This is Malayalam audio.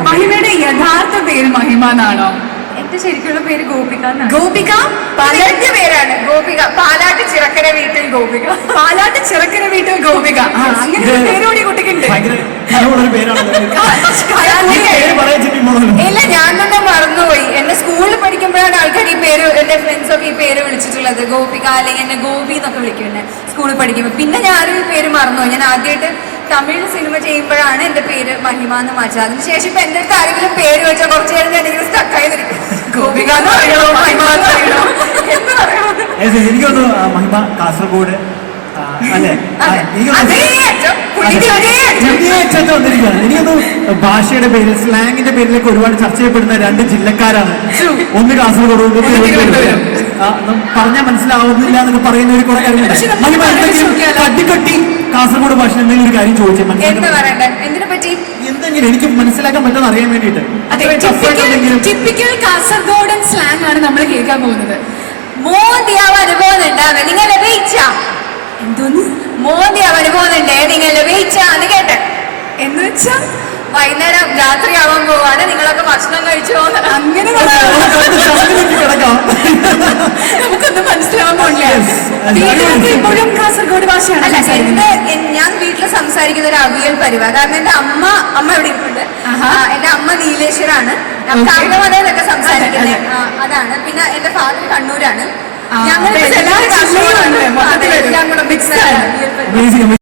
മഹിമയുടെ യഥാർത്ഥ പേര് മഹിമ എന്നാണോ? എന്റെ ശരിക്കുള്ള പേര് ഗോപിക എന്നാണ്. ഗോപിക പലരുടെ പേരാണ് ഗോപിക. പാലാട്ട് ചിറക്കര വീട്ടിൽ ഗോപിക. പാലാട്ട് ചിറക്കര വീട്ടിൽ ഗോപിക. അങ്ങനെ ഒരു പേരോടി കുട്ടിക്കുണ്ട്. ഇല്ല, ഞാൻ തന്നെ മറന്നുപോയി. എന്നെ സ്കൂളിൽ പഠിക്കുമ്പോഴാണ് ആൾക്കാർ ഈ പേര്, എന്റെ ഫ്രണ്ട്സ് ഒക്കെ ഈ പേര് വിളിച്ചിട്ടുള്ളത്. ഗോപിക അല്ലെങ്കിൽ എന്നെ ഗോപി എന്നൊക്കെ വിളിക്കും എന്നെ സ്കൂളിൽ പഠിക്കുമ്പോൾ. പിന്നെ ഞാനും ഈ പേര് മറന്നുപോയി. ഞാൻ ആദ്യമായിട്ട് തമിഴ് സിനിമ ചെയ്യുമ്പോഴാണ് എന്റെ പേര് മഹിമ എന്ന് മാറ്റുക. അതിനുശേഷം ഇപ്പൊ എന്റെ അടുത്ത് ആരെങ്കിലും പേര് വെച്ചാൽ കുറച്ചു നേരം ഞാനിങ്ങനെ സ്റ്റക്കായി നിൽക്കും. ഗോപിക എന്ന് പറയണോ മഹിമ എന്ന് പറയണോ എന്ന് പറയണോ? എനിക്കൊന്ന് മഹിമ കാസർഗോഡ് അല്ലെ? എനിക്കൊന്ന് ഭാഷയുടെ പേരിൽ, സ്ലാങ്ങിന്റെ പേരിലേക്ക് ഒരുപാട് ചർച്ച ചെയ്യപ്പെടുന്ന രണ്ട് ജില്ലക്കാരാണ്. ഒന്ന് കാസർഗോഡ്, ഒന്ന് തിരുവനന്തപുരം. പറഞ്ഞാൽ മനസ്സിലാവുന്നില്ല എന്നൊക്കെ പറയുന്ന ഒരു കുറെ കാര്യങ്ങളുണ്ട്. മഹിമ കട്ടിക്കട്ടി കാസർഗോഡ് ഭാഷ എന്തെങ്കിലും ഒരു കാര്യം ചോദിച്ചാൽ എന്തെങ്കിലും എനിക്ക് മനസ്സിലാക്കാൻ പറ്റുമെന്ന് അറിയാൻ വേണ്ടിയിട്ട്. ടിപ്പിക്കൽ കാസർഗോഡൻ സ്ലാങ് ആണ് നമ്മൾ കേൾക്കാൻ പോകുന്നത്. മോദിയാവാന് പോകുന്നുണ്ടാവേ നിങ്ങൾ വെയിച്ച എന്തോന്ന്? മോദിയാവാന് പോകുന്നുണ്ടേ നിങ്ങൾ വെയിച്ചാന്ന് കേട്ടെ. എന്ന് വെച്ചാ വൈകുന്നേരം രാത്രിയാവാൻ പോവാണ്, നിങ്ങളൊക്കെ ഭക്ഷണം കഴിച്ചോ? അങ്ങനെ നമുക്കൊന്നും മനസ്സിലാവാൻ പോകില്ല. ഇപ്പോഴും കാസർഗോഡ് ഭാഷയാണ്. ഞാൻ വീട്ടിൽ സംസാരിക്കുന്ന ഒരു അവിയൽ പരിവാ. കാരണം എന്റെ അമ്മ ഇവിടെ ഇട്ടുണ്ട്. എന്റെ അമ്മ നീലേശ്വരാണ്. കാർഗമലയിലൊക്കെ സംസാരിക്കുന്നത് അതാണ്. പിന്നെ എന്റെ ഫാദർ കണ്ണൂരാണ്. ഞങ്ങൾ എല്ലാം കൂടെ മിക്സ് ആണ്.